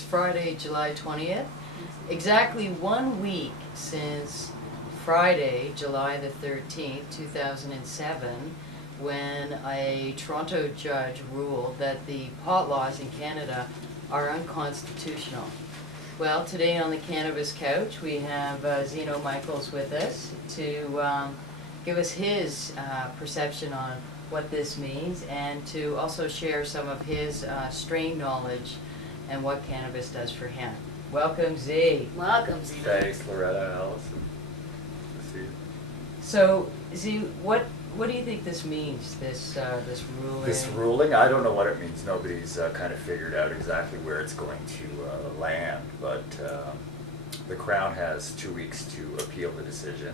It's Friday, July 20th. Exactly 1 week since Friday, July the 13th, 2007, when a Toronto judge ruled that the pot laws in Canada are unconstitutional. Well, today on the Cannabis Couch, we have Zeno Michael with us to give us his perception on what this means and to also share some of his strain knowledge and what cannabis does for him. Welcome, Z. Welcome, Z. Thanks, Loretta, Alison. Good to see you. So, Z, what do you think this means, this ruling? This ruling, I don't know what it means. Nobody's kind of figured out exactly where it's going to land, but the Crown has 2 weeks to appeal the decision.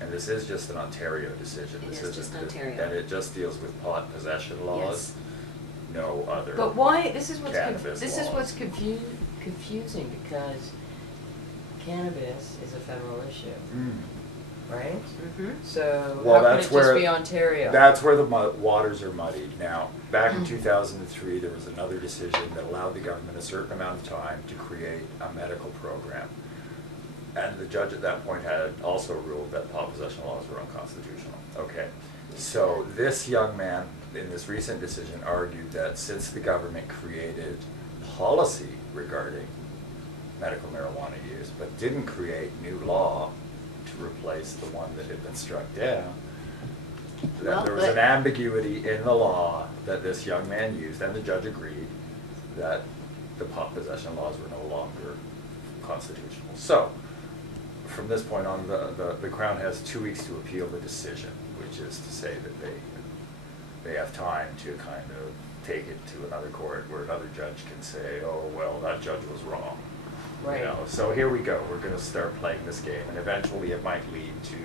And this is just an Ontario decision. It This is just Ontario. And it just deals with pot possession laws. Yes. No other. But why? This is Cannabis what's confusing because cannabis is a federal issue, right? Mm-hmm. So Well, how could that's it just where be Ontario? That's where the waters are muddied. Now, back in 2003, there was another decision that allowed the government a certain amount of time to create a medical program. And the judge at that point had also ruled that pot possession laws were unconstitutional. Okay, so this young man in this recent decision argued that since the government created policy regarding medical marijuana use, but didn't create new law to replace the one that had been struck down, that there was an ambiguity in the law that this young man used, and the judge agreed that the pot possession laws were no longer constitutional. So, from this point on, the Crown has 2 weeks to appeal the decision, which is to say that they have time to kind of take it to another court where another judge can say, oh, well, that judge was wrong. Right. You know? So here we go. We're going to start playing this game, and eventually it might lead to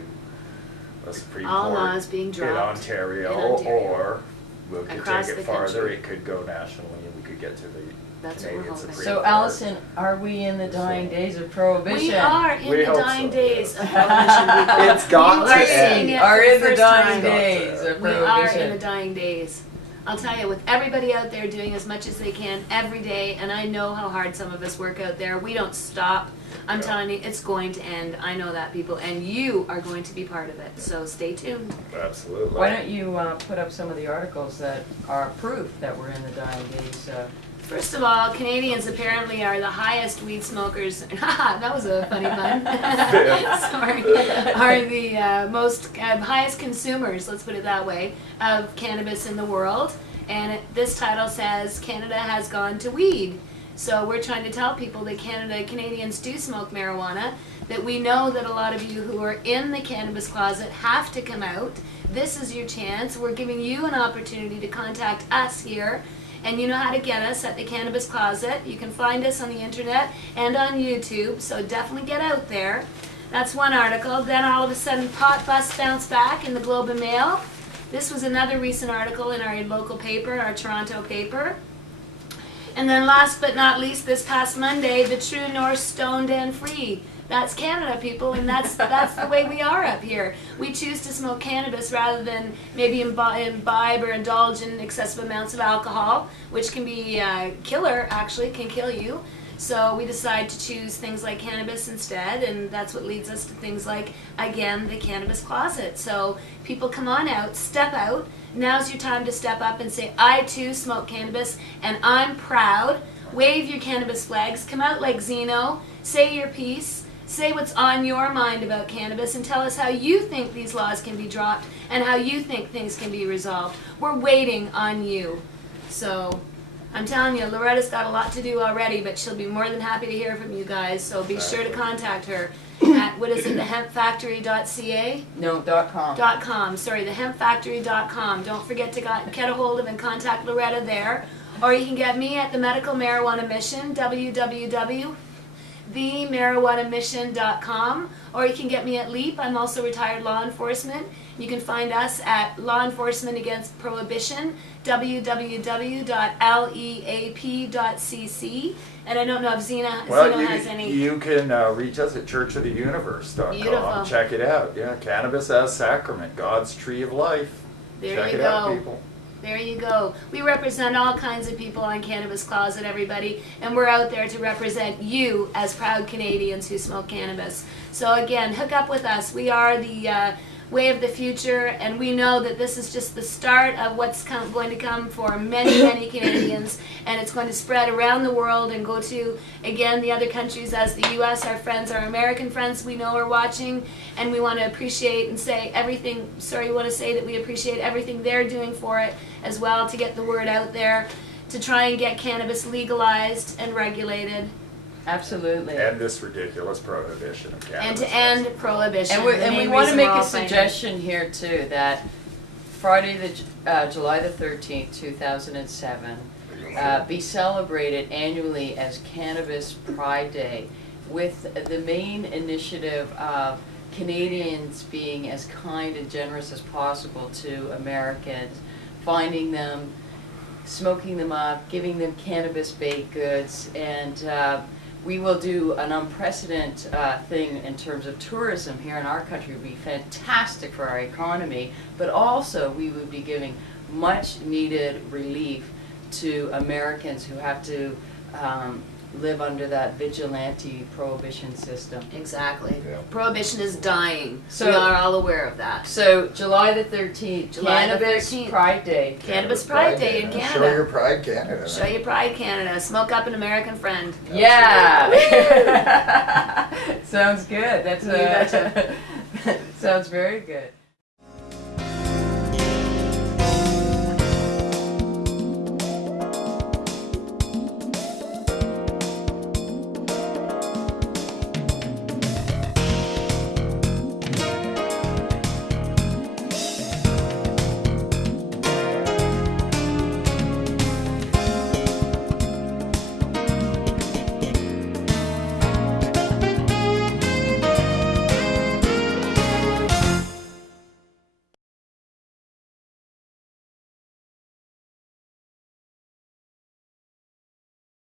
a Supreme All Court laws being dropped in Ontario, in Ontario. or we could Across take the it farther. country. It could go nationally, and we could get to the That's what we're Canadian hoping. Supreme So, Court. Allison, are we in the dying days of prohibition? We are in We the hope dying so, days yes. of prohibition, people. It's got You to are end. seeing it Are for in the first dying time. days of We prohibition? are in the dying days. I'll tell you, with everybody out there doing as much as they can every day, and I know how hard some of us work out there, we don't stop. I'm telling you, it's going to end. I know that, people, and you are going to be part of it. So stay tuned. Absolutely. Why don't you put up some of the articles that are proof that we're in the dying days? First of all, Canadians apparently are the highest weed smokers. That was a funny pun. Sorry. Are the most highest consumers, let's put it that way, of cannabis in the world. And this title says Canada has gone to weed. So we're trying to tell people that Canadians do smoke marijuana, that we know that a lot of you who are in the Cannabis Closet have to come out. This is your chance. We're giving you an opportunity to contact us here. And you know how to get us at the Cannabis Closet. You can find us on the internet and on YouTube, so definitely get out there. That's one article. Then all of a sudden, pot bust bounced back in the Globe and Mail. This was another recent article in our local paper, our Toronto paper. And then last but not least, this past Monday, the True North stoned and free. That's Canada, people, and that's the way we are up here. We choose to smoke cannabis rather than maybe imbibe or indulge in excessive amounts of alcohol, which can be killer, actually, can kill you. So we decide to choose things like cannabis instead, and that's what leads us to things like, again, the Cannabis Closet. So people, come on out, step out. Now's your time to step up and say, I too smoke cannabis, and I'm proud. Wave your cannabis flags, come out like Zeno, say your piece. Say what's on your mind about cannabis and tell us how you think these laws can be dropped and how you think things can be resolved. We're waiting on you. So I'm telling you, Loretta's got a lot to do already, but she'll be more than happy to hear from you guys. So be sure to contact her at, what is it, thehempfactory.ca? No, .com. .com. Sorry, thehempfactory.com. Don't forget to get a hold of and contact Loretta there. Or you can get me at the Medical Marijuana Mission, themarijuanamission.com, or you can get me at LEAP. I'm also retired law enforcement. You can find us at Law Enforcement Against Prohibition, www.leap.cc. And I don't know if Zeno has any. You can reach us at churchoftheuniverse.com. Beautiful. Check it out. Yeah, Cannabis as Sacrament, God's Tree of Life. There Check you it out, go. people. There you go. We represent all kinds of people on Cannabis Closet, everybody, and we're out there to represent you as proud Canadians who smoke cannabis. So again, hook up with us. We are the way of the future, and we know that this is just the start of what's going to come for many, many Canadians, and it's going to spread around the world and go to, again, the other countries as the U.S., our friends, our American friends we know are watching, and we want to appreciate and say everything, we want to say that we appreciate everything they're doing for it as well to get the word out there, to try and get cannabis legalized and regulated. Absolutely. And this ridiculous prohibition of cannabis. And to end prohibition. And we want to make a suggestion here too, that Friday, July the 13th, 2007, be celebrated annually as Cannabis Pride Day, with the main initiative of Canadians being as kind and generous as possible to Americans, finding them, smoking them up, giving them cannabis baked goods, and we will do an unprecedented thing in terms of tourism here in our country. It would be fantastic for our economy, but also we would be giving much needed relief to Americans who have to live under that vigilante prohibition system. Exactly. Yeah. Prohibition is dying. So- we are all aware of that. So July the 13th, July the Cannabis 13th. Pride Day. Cannabis Pride Day in Show Canada. your pride, Canada. Show your pride, Canada. Smoke up an American friend. Yeah. Sounds good. That's You betcha. sounds very good.